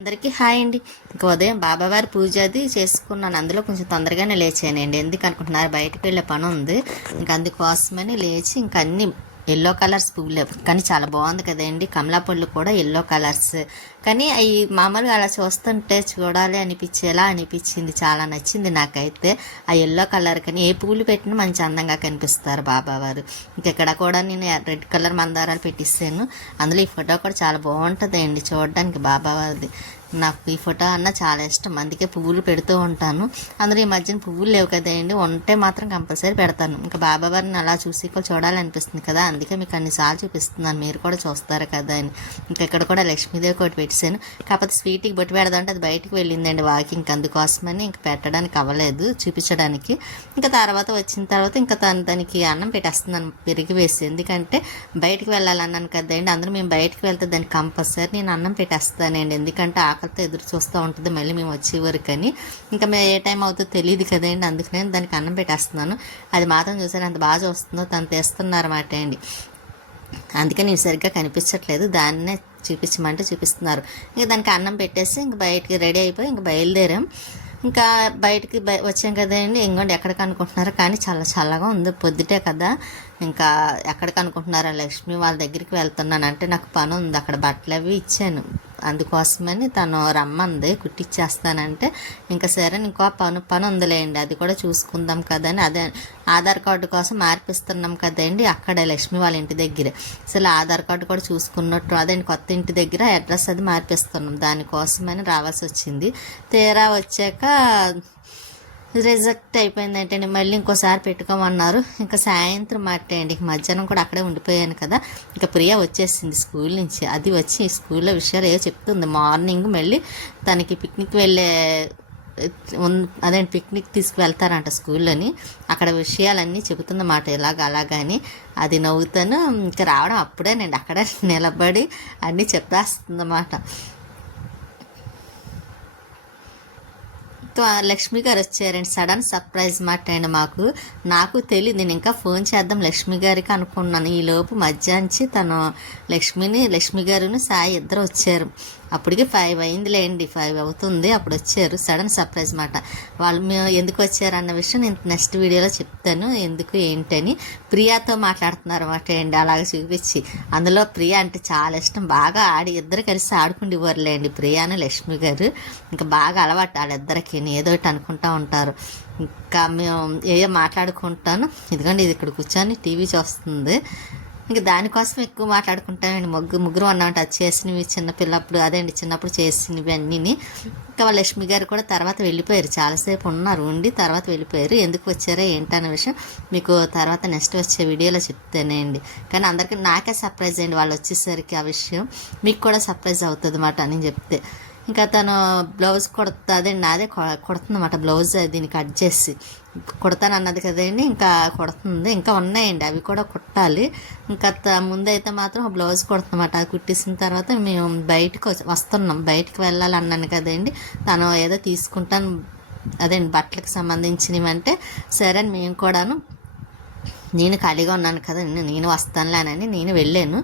అందరికీ హాయ్ అండి. ఇంకా ఉదయం బాబావారి పూజ అది చేసుకున్నాను. అందులో కొంచెం తొందరగానే లేచానండి. ఎందుకు అనుకుంటున్నారు, బయటకు వెళ్ళే పని ఉంది. ఇంకా అందుకోసమని లేచి ఇంకా అన్ని ఎల్లో కలర్స్ పువ్వులే, కానీ చాలా బాగుంది కదండి. కమలా పళ్ళు కూడా ఎల్లో కలర్స్, కానీ అవి మామూలుగా అలా చూస్తుంటే చూడాలి అనిపించేలా అనిపించింది. చాలా నచ్చింది నాకైతే ఆ ఎల్లో కలర్. కానీ ఏ పువ్వులు పెట్టినా మంచి అందంగా కనిపిస్తారు బాబావారు. ఇంకెక్కడ కూడా నేను రెడ్ కలర్ మందారాలు పెట్టిస్తాను. అందులో ఈ ఫోటో కూడా చాలా బాగుంటుంది అండి చూడడానికి బాబావారిది. నాకు ఈ ఫోటో అన్న చాలా ఇష్టం, అందుకే పువ్వులు పెడుతూ ఉంటాను. అందులో ఈ మధ్యన పువ్వులు లేవు కదండి, ఉంటే మాత్రం కంపల్సరీ పెడతాను. ఇంకా బాబావారిని అలా చూసి చూడాలనిపిస్తుంది కదా, అందుకే మీకు అన్నిసార్లు చూపిస్తున్నాను, మీరు కూడా చూస్తారు కదా అని. ఇంకెక్కడ కూడా లక్ష్మీదేవి ఒకటి పెట్టాను. కాకపోతే స్వీట్కి బొట్టు పెడదామంటే అది బయటికి వెళ్ళిందండి వాకింగ్, అందుకోసమని ఇంక పెట్టడానికి అవ్వలేదు చూపించడానికి. ఇంకా తర్వాత వచ్చిన తర్వాత ఇంకా దానికి అన్నం పెట్టేస్తున్నాను పెరిగి వేసి, ఎందుకంటే బయటికి వెళ్ళాలన్నాను కదండి. అందరూ మేము బయటికి వెళ్తే దానికి కంపల్సరీ నేను అన్నం పెట్టేస్తానండి, ఎందుకంటే ఆకలితో ఎదురు చూస్తూ ఉంటుంది మళ్ళీ మేము వచ్చే వరకు అని. ఇంకా మేము ఏ టైం అవుతుందో తెలియదు కదండి, అందుకనే దానికి అన్నం పెట్టేస్తున్నాను. అది మాత్రం చూసాను ఎంత బాగా చూస్తుందో, తను తెస్తున్నారన్నమాట అండి. అందుకే నేను సరిగ్గా కనిపించట్లేదు, దాన్నే చూపించమంటే చూపిస్తున్నారు. ఇంకా దానికి అన్నం పెట్టేసి ఇంక బయటికి రెడీ అయిపోయి ఇంక బయలుదేరాం. ఇంకా బయటికి వచ్చాం కదండి. ఇంకోండి ఎక్కడికి అనుకుంటున్నారో, కానీ చాలా చల్లగా ఉంది, పొద్దుటే కదా. ఇంకా ఎక్కడికి అనుకుంటున్నారా, లక్ష్మి వాళ్ళ దగ్గరికి వెళ్తున్నాను అంటే నాకు పని ఉంది, అక్కడ బట్టలు అవి ఇచ్చాను, అందుకోసమని తను రమ్మంది కుట్టిచ్చేస్తానంటే ఇంకా సరే ఇంకో పని ఉందిలేండి, అది కూడా చూసుకుందాం కదని. అదే ఆధార్ కార్డు కోసం మార్పిస్తున్నాం కదండి అక్కడ లక్ష్మి వాళ్ళ ఇంటి దగ్గర. అసలు ఆధార్ కార్డు కూడా చూసుకున్నట్టు అదే కొత్త ఇంటి దగ్గర అడ్రస్ అది మార్పిస్తున్నాం, దానికోసమని రావాల్సి వచ్చింది. తీరా వచ్చాక రిజెక్ట్ అయిపోయింది ఏంటండి, మళ్ళీ ఇంకోసారి పెట్టుకోమన్నారు. ఇంకా సాయంత్రం మాట్లాడండి, మధ్యాహ్నం కూడా అక్కడే ఉండిపోయాను కదా. ఇంకా ప్రియ వచ్చేసింది స్కూల్ నుంచి, అది వచ్చి స్కూల్లో విషయాలు ఏదో చెప్తుంది. మార్నింగ్ మళ్ళీ తనకి పిక్నిక్ వెళ్ళే అదే పిక్నిక్ తీసుకువెళ్తారంట స్కూల్లోని, అక్కడ విషయాలన్నీ చెబుతుందన్నమాట, ఇలాగ అలాగని. అది నవ్వుతాను. ఇంకా రావడం అప్పుడేనండి, అక్కడ నిలబడి అన్నీ చెప్పేస్తుందన్నమాట. లక్ష్మి గారు వచ్చారండి, సడన్ సర్ప్రైజ్ మాట అండి నాకు తెలియదు. నేను ఇంకా ఫోన్ చేద్దాం లక్ష్మి గారికి అనుకున్నాను. ఈలోపు మధ్యాహ్నించి తను లక్ష్మి గారుని సాయి ఇద్దరు వచ్చారు. అప్పటికి 5 అయిందిలేండి, 5 అవుతుంది, అప్పుడు వచ్చారు. సడన్ సర్ప్రైజ్ మాట. వాళ్ళు మేము ఎందుకు వచ్చారన్న విషయం నేను నెక్స్ట్ వీడియోలో చెప్తాను, ఎందుకు ఏంటని. ప్రియాతో మాట్లాడుతున్నారు అన్నమాట అండి, అలాగే చూపించి. అందులో ప్రియా అంటే చాలా ఇష్టం, బాగా ఇద్దరు కలిసి ఆడుకుండేవారులేండి ప్రియాను లక్ష్మి గారు. ఇంకా బాగా అలవాటు వాళ్ళిద్దరికి, ఏదో ఒకటి అనుకుంటూ ఉంటారు. ఇంకా మేము ఏదో మాట్లాడుకుంటాను. ఇదిగోండి ఇది ఇక్కడ కూర్చొని టీవీ చూస్తుంది. ఇంకా దానికోసం ఎక్కువ మాట్లాడుకుంటామండి. ముగ్గురు అన్నమాట, అది చేసినవి చిన్నపిల్లప్పుడు, అదేండి చిన్నప్పుడు చేసినవి అన్నీ. ఇంకా వాళ్ళ లక్ష్మి గారు కూడా తర్వాత వెళ్ళిపోయారు, చాలాసేపు ఉన్నారు, ఉండి తర్వాత వెళ్ళిపోయారు. ఎందుకు వచ్చారో ఏంటన్న విషయం మీకు తర్వాత నెక్స్ట్ వచ్చే వీడియోలో చెప్తానండి. కానీ అందరికీ నాకే సర్ప్రైజ్ అండి వాళ్ళు వచ్చేసరికి, ఆ విషయం మీకు కూడా సర్ప్రైజ్ అవుతుంది అన్నమాట అని చెప్తే. ఇంకా తను బ్లౌజ్ అదే నాదే కుడుతుందన్నమాట, బ్లౌజ్ దీన్ని కట్ చేసి కుడతాను అన్నది కదండి, ఇంకా కుడుతుంది. ఇంకా ఉన్నాయండి అవి కూడా కుట్టాలి. ఇంకా ముందైతే మాత్రం బ్లౌజ్ కుడుతుందన్నమాట. అది కుట్టేసిన తర్వాత మేము బయటకు వస్తున్నాం, బయటికి వెళ్ళాలి అన్నాను కదండి. తను ఏదో తీసుకుంటాను అదేండి బట్టలకు సంబంధించినవి అంటే సరే అని మేము కూడాను, నేను ఖాళీగా ఉన్నాను కదా నేను వస్తానులేనని నేను వెళ్ళాను.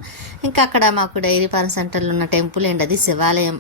ఇంకా అక్కడ మాకు డైరీ పాలన సెంటర్లో ఉన్న టెంపుల్ అండి, అది శివాలయం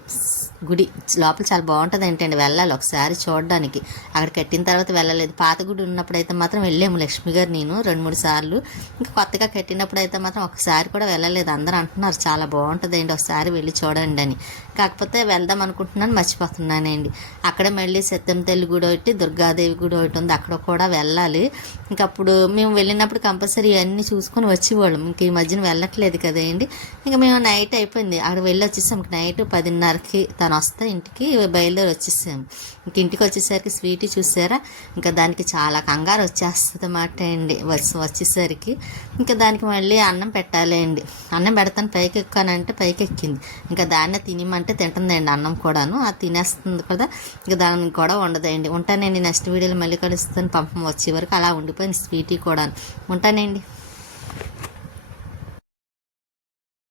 గుడి లోపల చాలా బాగుంటుంది ఏంటండి, వెళ్ళాలి ఒకసారి చూడడానికి. అక్కడ కట్టిన తర్వాత వెళ్ళలేదు, పాత గుడి ఉన్నప్పుడైతే మాత్రం వెళ్ళాము లక్ష్మి గారు నేను 2-3 సార్లు. ఇంకా కొత్తగా కట్టినప్పుడు అయితే మాత్రం ఒకసారి కూడా వెళ్ళలేదు. అందరూ అంటున్నారు చాలా బాగుంటుంది అండి, ఒకసారి వెళ్ళి చూడండి అని. కాకపోతే వెళ్దాం అనుకుంటున్నాను, మర్చిపోతున్నానండి. అక్కడ మళ్ళీ సత్యం తల్లి గుడి ఒకటి, దుర్గాదేవి గుడి ఒకటి ఉంది, అక్కడ కూడా వెళ్ళాలి. ఇంకా అప్పుడు మేము వెళ్ళినప్పుడు కంపల్సరీ ఇవన్నీ చూసుకొని వచ్చేవాళ్ళం. ఇంక ఈ మధ్యన వెళ్ళట్లేదు కదండి. ఇంకా మేము నైట్ అయిపోయింది, అక్కడ వెళ్ళి వచ్చేసాం. నైట్ 10:30కి తను వస్తే ఇంటికి బయలుదేరి వచ్చేసాము. ఇంక ఇంటికి వచ్చేసరికి స్వీటీ చూసారా, ఇంకా దానికి చాలా కంగారు వచ్చేస్తుంది అన్నమాట అండి వచ్చేసరికి. ఇంకా దానికి మళ్ళీ అన్నం పెట్టాలి అండి, అన్నం పెడతాను పైకి ఎక్కానంటే పైకి ఎక్కింది. ఇంకా దాన్నే తినమంటే తింటుందండి అన్నం కూడాను, అది తినేస్తుంది కదా. ఇంకా దానికి కూడా ఉండదండి. ఉంటానండి, నెక్స్ట్ వీడియోలో మళ్ళీ కలుస్తాను. పంపం వచ్చే వరకు అలా ఉండిపోయింది స్వీటీ కూడా. ఉంటానండి.